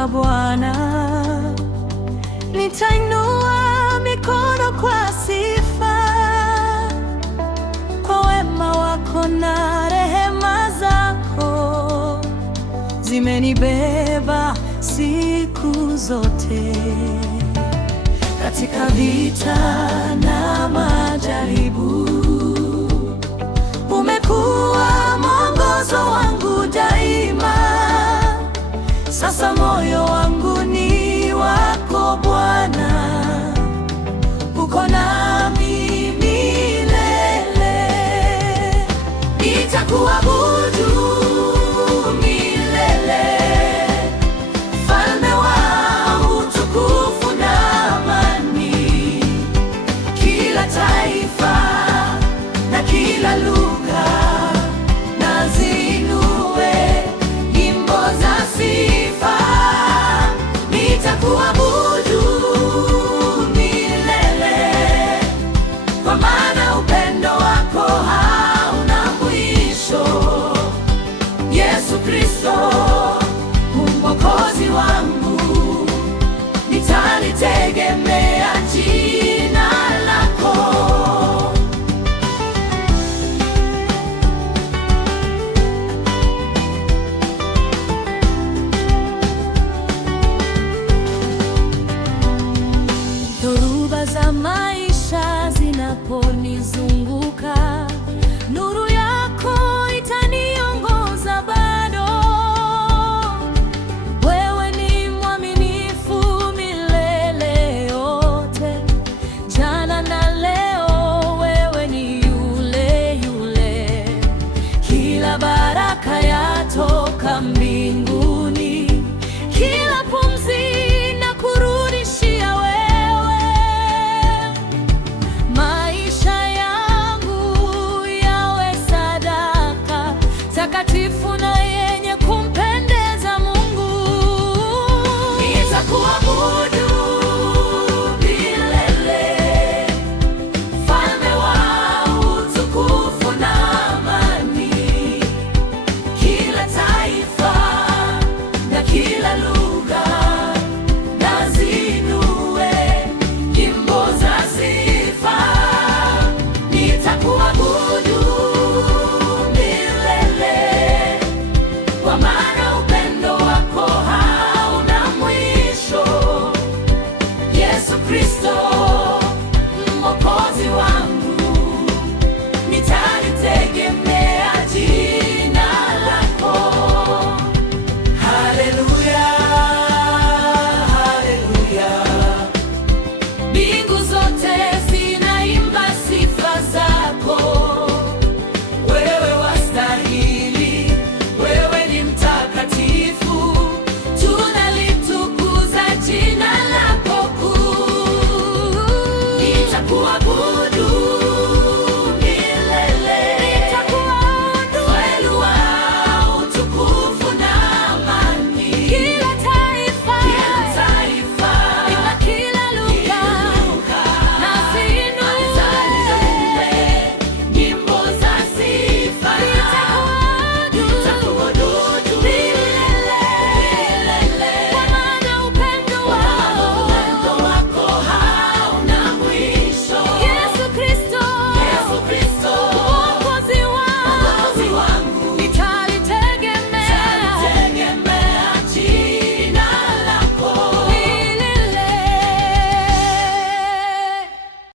kumkumbuka Bwana. Nitainua mikono kwa sifa, kwa wema wako na rehema zako zimenibeba siku zote. Katika vita na majaribu, umekuwa mwongozo wangu daima. Sasa moyo wangu ni wako Bwana, uko nami milele. Nitakuabudu milele, Mfalme wa utukufu na amani. Kila taifa na kila lugha na zinue nyimbo za sifa. Nitakuabudu milele, kwa maana upendo wako hauna mwisho. Yesu Kristo, Mwokozi wangu, nitalitegemea jina lako. Dhoruba za maisha zinaponizunguka, nuru yako itaniongoza bado. Wewe ni mwaminifu milele yote, jana na leo, wewe ni yule yule. Kila baraka yatoka mbinguni, kila pumzi na kurudishia wewe. Maisha yangu yawe sadaka takatifu na yenye kumpendeza Mungu. Nitakuabudu milele, Mfalme wa utukufu na amani. Kila taifa na kila lugha na zinue nyimbo za sifa. Nitakuabudu milele, kwa maana upendo wako hauna mwisho. Yesu Kristo, Mwokozi wangu, nitalitegemea jina lako. Haleluya, haleluya. Mbingu zote zinaimba sifa zako. Wewe wastahili, wewe ni mtakatifu, tunalitukuza jina lako kuu. Nitakuabudu